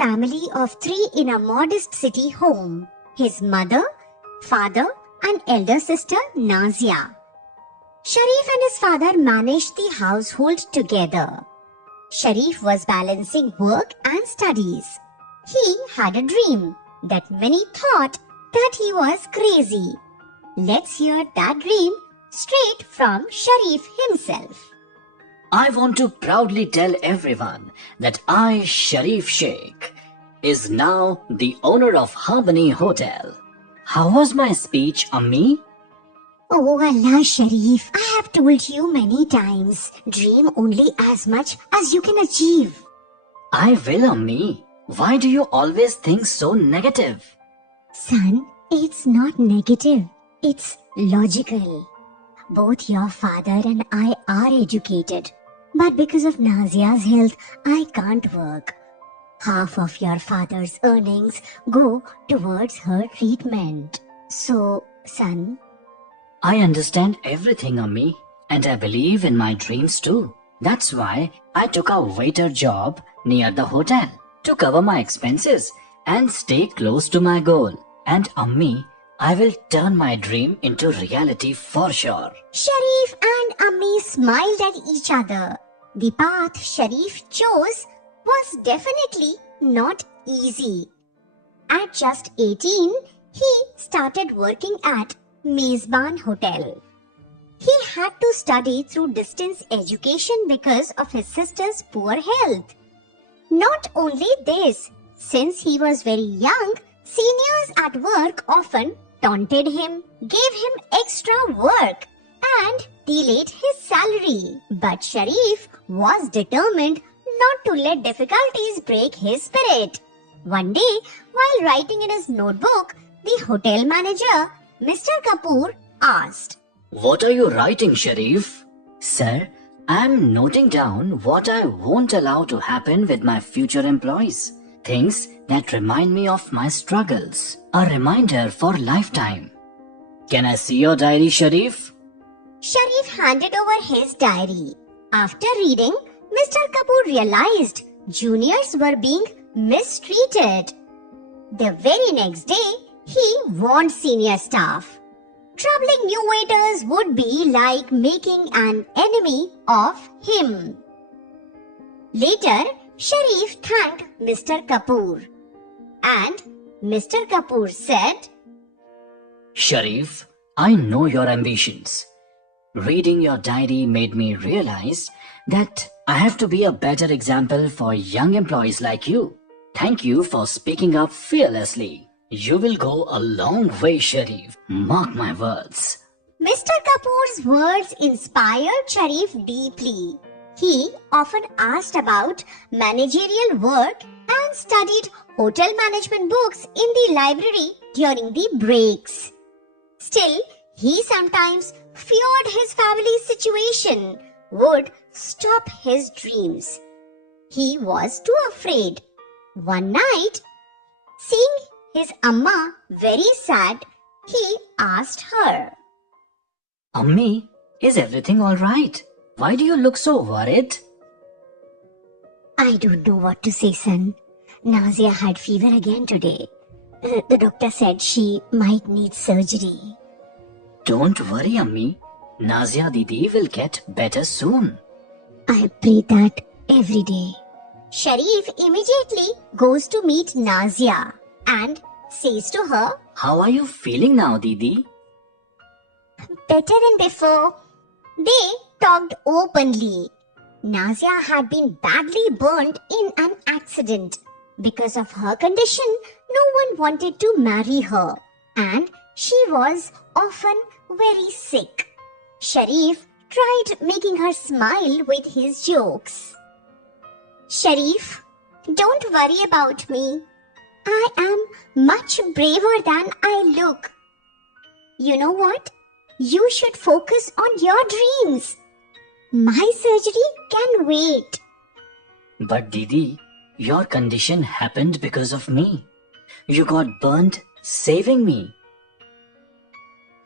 family of three in a modest city home: his mother, father, and elder sister Nazia. Sharif and his father managed the household together. Sharif was balancing work and studies. He had a dream that many thought that he was crazy. Let's hear that dream straight from Sharif himself. I want to proudly tell everyone that I, Sharif Sheikh, is now the owner of Harmony Hotel. How was my speech, Ammi? Oh Allah, Sharif, I have told you many times, dream only as much as you can achieve. I will, Ammi. Why do you always think so negative? Son, it's not negative, it's logical. Both your father and I are educated, but because of Nazia's health, I can't work. Half of your father's earnings go towards her treatment. So, son, I understand everything, Ammi, and I believe in my dreams too. That's why I took a waiter job near the hotel to cover my expenses and stay close to my goal. And Ammi, I will turn my dream into reality for sure. Sharif and Ammi smiled at each other. The path Sharif chose was definitely not easy. At just 18, he started working at Mezban Hotel. He had to study through distance education because of his sister's poor health. Not only this, since he was very young, seniors at work often taunted him, gave him extra work, and delayed his salary. But Sharif was determined not to let difficulties break his spirit. One day, while writing in his notebook, the hotel manager, Mr. Kapoor, asked, What are you writing, Sharif? Sir, I'm noting down what I won't allow to happen with my future employees. Things that remind me of my struggles. A reminder for lifetime. Can I see your diary, Sharif? Sharif handed over his diary. After reading, Mr. Kapoor realized juniors were being mistreated. The very next day, he warned senior staff. Troubling new waiters would be like making an enemy of him. Later, Sharif thanked Mr. Kapoor. And Mr. Kapoor said, Sharif, I know your ambitions. Reading your diary made me realize that I have to be a better example for young employees like you. Thank you for speaking up fearlessly. You will go a long way, Sharif. Mark my words. Mr. Kapoor's words inspired Sharif deeply. He often asked about managerial work and studied hotel management books in the library during the breaks. Still, he sometimes feared his family's situation would stop his dreams. He was too afraid. One night, seeing his Amma very sad, he asked her, Ammi, is everything alright? Why do you look so worried? I don't know what to say, son. Nazia had fever again today. The doctor said she might need surgery. Don't worry, Ammi. Nazia Didi will get better soon. I pray that every day. Sharif immediately goes to meet Nazia and says to her, How are you feeling now, Didi? Better than before. They talked openly. Nazia had been badly burnt in an accident. Because of her condition, no one wanted to marry her, and she was often very sick. Sharif tried making her smile with his jokes. Sharif, don't worry about me. I am much braver than I look. You know what? You should focus on your dreams. My surgery can wait. But Didi, your condition happened because of me. You got burnt saving me.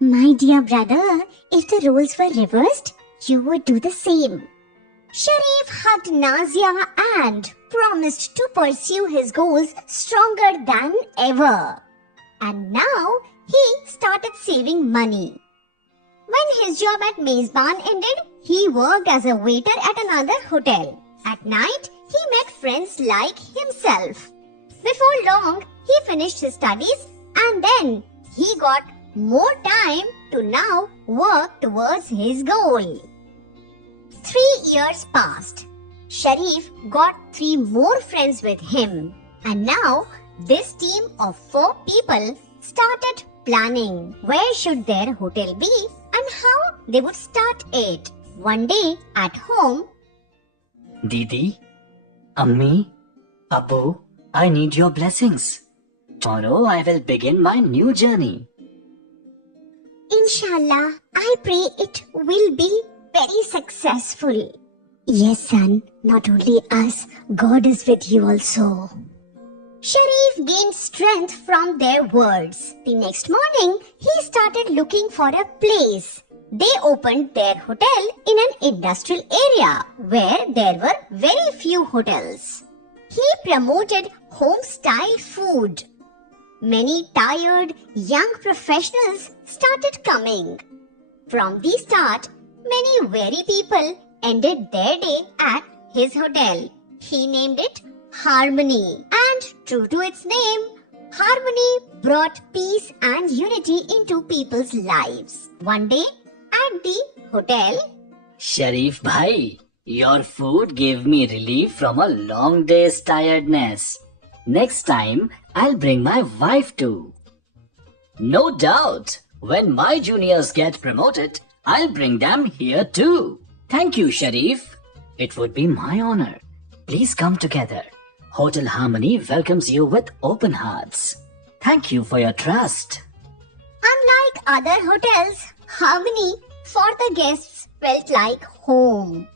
My dear brother, if the roles were reversed, you would do the same. Sharif hugged Nazia and promised to pursue his goals stronger than ever. And now he started saving money. When his job at Mezban ended, he worked as a waiter at another hotel. At night, he met friends like himself. Before long, he finished his studies and then he got more time to now work towards his goal. 3 years passed. Sharif got 3 more friends with him. And now, this team of 4 people started planning where should their hotel be and how they would start it. One day at home, Didi, Ammi, Abu, I need your blessings. Tomorrow I will begin my new journey. Inshallah, I pray it will be very successful. Yes, son, not only us, God is with you also. Sharif gained strength from their words. The next morning, he started looking for a place. They opened their hotel in an industrial area where there were very few hotels. He promoted home-style food. Many tired young professionals started coming. From the start, many weary people ended their day at his hotel. He named it Harmony, and true to its name, Harmony brought peace and unity into people's lives. One day at the hotel, Sharif bhai, your food gave me relief from a long day's tiredness. Next time, I'll bring my wife too. No doubt, when my juniors get promoted, I'll bring them here too. Thank you, Sharif. It would be my honor. Please come together. Hotel Harmony welcomes you with open hearts. Thank you for your trust. unlike other hotels, Harmony for the guests felt like home.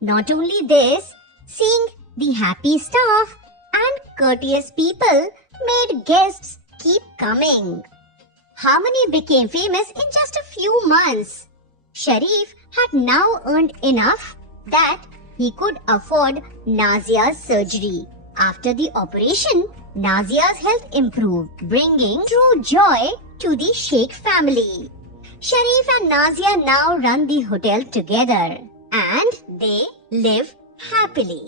Not only this, seeing the happy staff and courteous people made guests keep coming. Harmony became famous in just a few months. Sharif had now earned enough that he could afford Nazia's surgery. After the operation, Nazia's health improved, bringing true joy to the Sheikh family. Sharif and Nazia now run the hotel together and they live happily.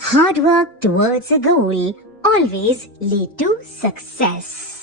Hard work towards a goal always lead to success.